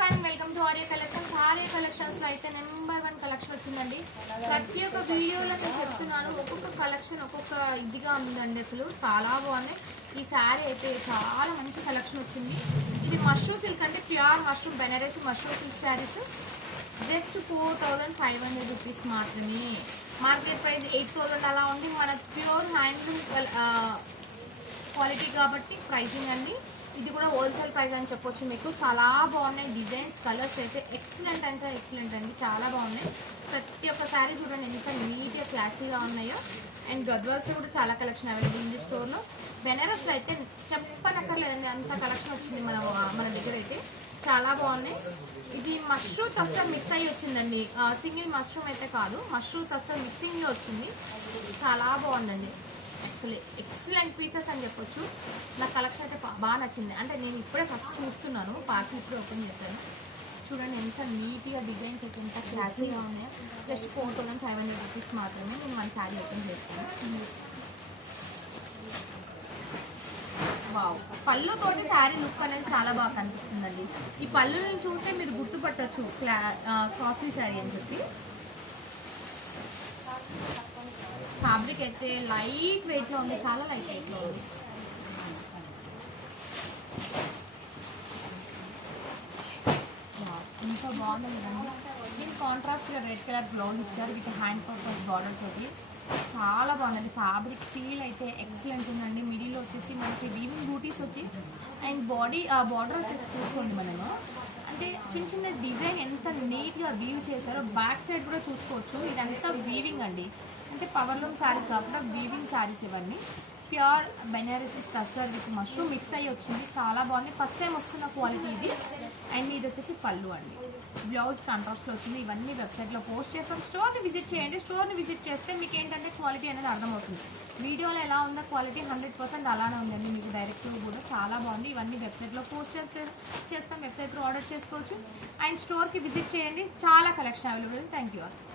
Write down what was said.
everyone, welcome to Arya Collections. Arya Collections లో అయితే number 1 collection వచ్చిందండి. ప్రతి ఒక్క వీడియోలో నేను చెప్తున్నాను, ఒక్కొక్క కలెక్షన్ ఒక్కొక్క ఇదిగా ఉందండి. అసలు చాలా బాగుంది. ఈ శారీ అయితే చాలా మంచి కలెక్షన్ వచ్చింది. ఇది మష్రూమ్ సిల్క్ అంటే pure mushroom Banarasi mushroom silk saris just 4500 rupees మాత్రమే. మార్కెట్ ప్రైస్ 8000 అలా ఉంది. మన ప్యూర్ హ్యాండ్లూమ్ క్వాలిటీ కాబట్టి ప్రైసింగ్ అండి. ఇది కూడా హోల్సేల్ ప్రైస్ అని చెప్పొచ్చు. మీకు చాలా బాగున్నాయి డిజైన్స్, కలర్స్ అయితే ఎక్సలెంట్ అంటే ఎక్సలెంట్ అండి. చాలా బాగున్నాయి. ప్రతి ఒక్క శారీ చూడండి ఎంత నీట్గా క్లాసీగా ఉన్నాయో. అండ్ గద్వాల్స్లో కూడా చాలా కలెక్షన్ అవైలబుల్ ఉంది స్టోర్లో. బెనారస్లో అయితే చెప్పనక్కర్లేదండి, అంత కలెక్షన్ వచ్చింది మన దగ్గర అయితే. చాలా బాగున్నాయి. ఇది మష్రూమ్ తస్సా మిక్స్ అయ్యి వచ్చిందండి, సింగిల్ మష్రూమ్ అయితే కాదు, మష్రూమ్ తస్సా మిక్సింగ్లో వచ్చింది. చాలా బాగుందండి. అసలు ఎక్సలెంట్ పీసెస్ అని చెప్పొచ్చు. నా కలెక్షన్ అయితే బాగా నచ్చింది. అంటే నేను ఇప్పుడే ఫస్ట్ చూస్తున్నాను, పార్సల్ ఇప్పుడే ఓపెన్ చేశాను. చూడండి ఎంత నీట్గా డిజైన్స్ అయితే ఎంత క్లాసీగా ఉన్నాయో. జస్ట్ 4500 రూపీస్ మాత్రమే. నేను మన శారీ ఓపెన్ చేస్తాను. వావ్, పళ్ళుతోటి శారీ లుక్ అనేది చాలా బాగా కనిపిస్తుందండి. ఈ పళ్ళుని చూస్తే మీరు గుర్తుపట్టచ్చు కాస్ట్లీ శారీ అని చెప్పి. ఫ్యాబ్రిక్ అయితే లైట్ వెయిట్లో ఉంది, చాలా లైట్ వెయిట్లో ఉంది. ఇంకా బాగుంది కదండి. దీని కాంట్రాస్ట్గా రెడ్ కలర్ బ్లౌజ్ ఇచ్చారు విత్ హ్యాండ్ పర్పస్ బార్డర్ తోటి. చాలా బాగుందండి. ఫ్యాబ్రిక్ ఫీల్ అయితే ఎక్సలెంట్ ఉందండి. మిడిల్లో వచ్చేసి మనకి వీవింగ్ బూటీస్ వచ్చి అండ్ బార్డర్ వచ్చేసి చూసుకోండి. మనము అంటే చిన్న చిన్న డిజైన్ ఎంత నీట్గా వీవ్ చేశారో. బ్యాక్ సైడ్ కూడా చూసుకోవచ్చు. ఇదంతా వీవింగ్ అండి, అంటే పవర్లూమ్ శారీస్ కాకుండా వీవింగ్ శారీస్ ఇవన్నీ. Pure Banarasi tussar with mushroom mix అయ్యి వచ్చింది. చాలా బాగుంది. ఫస్ట్ టైం వస్తున్న క్వాలిటీ ఇది. అండ్ ఇది వచ్చేసి పళ్ళు అండి. బ్లౌజ్ కాంట్రాస్ట్లో వచ్చింది. ఇవన్నీ వెబ్సైట్లో పోస్ట్ చేస్తాం. స్టోర్ని విజిట్ చేయండి. స్టోర్ని విజిట్ చేస్తే మీకు ఏంటంటే క్వాలిటీ అనేది అర్థమవుతుంది. వీడియోలో ఎలా ఉందో క్వాలిటీ 100% అలానే ఉందండి. మీకు డైరెక్ట్గా కూడా చాలా బాగుంది. ఇవన్నీ వెబ్సైట్లో పోస్ట్ చేస్తాం. వెబ్సైట్లో ఆర్డర్ చేసుకోవచ్చు. అండ్ స్టోర్కి విజిట్ చేయండి. చాలా కలెక్షన్ అవైలబుల్. Thank you.